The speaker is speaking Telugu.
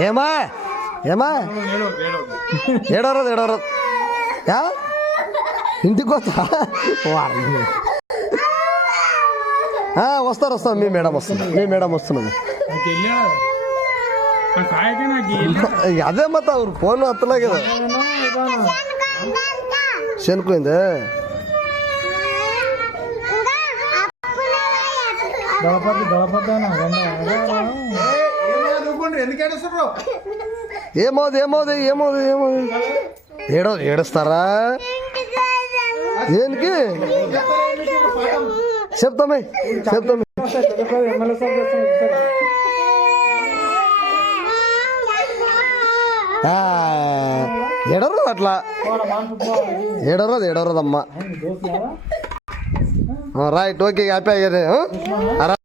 ఏమా ఏమా ఏడవరదు ఏడవరదు ఇంటికి వస్తా వస్తారు వస్తారు మీ మేడం వస్తున్నది అదే మత ಅವ್ರು ఫోన్ ಹತ್ತಲಾಗ್ಯದ ಶೆನ್ಕೋయింದೆ ఏమవుది ఏడుస్తారా దేనికి చెప్తామే ఎడరదు అట్లా ఏడవరదమ్మా రైట్ ఓకే హ్యాపీ అయ్యారు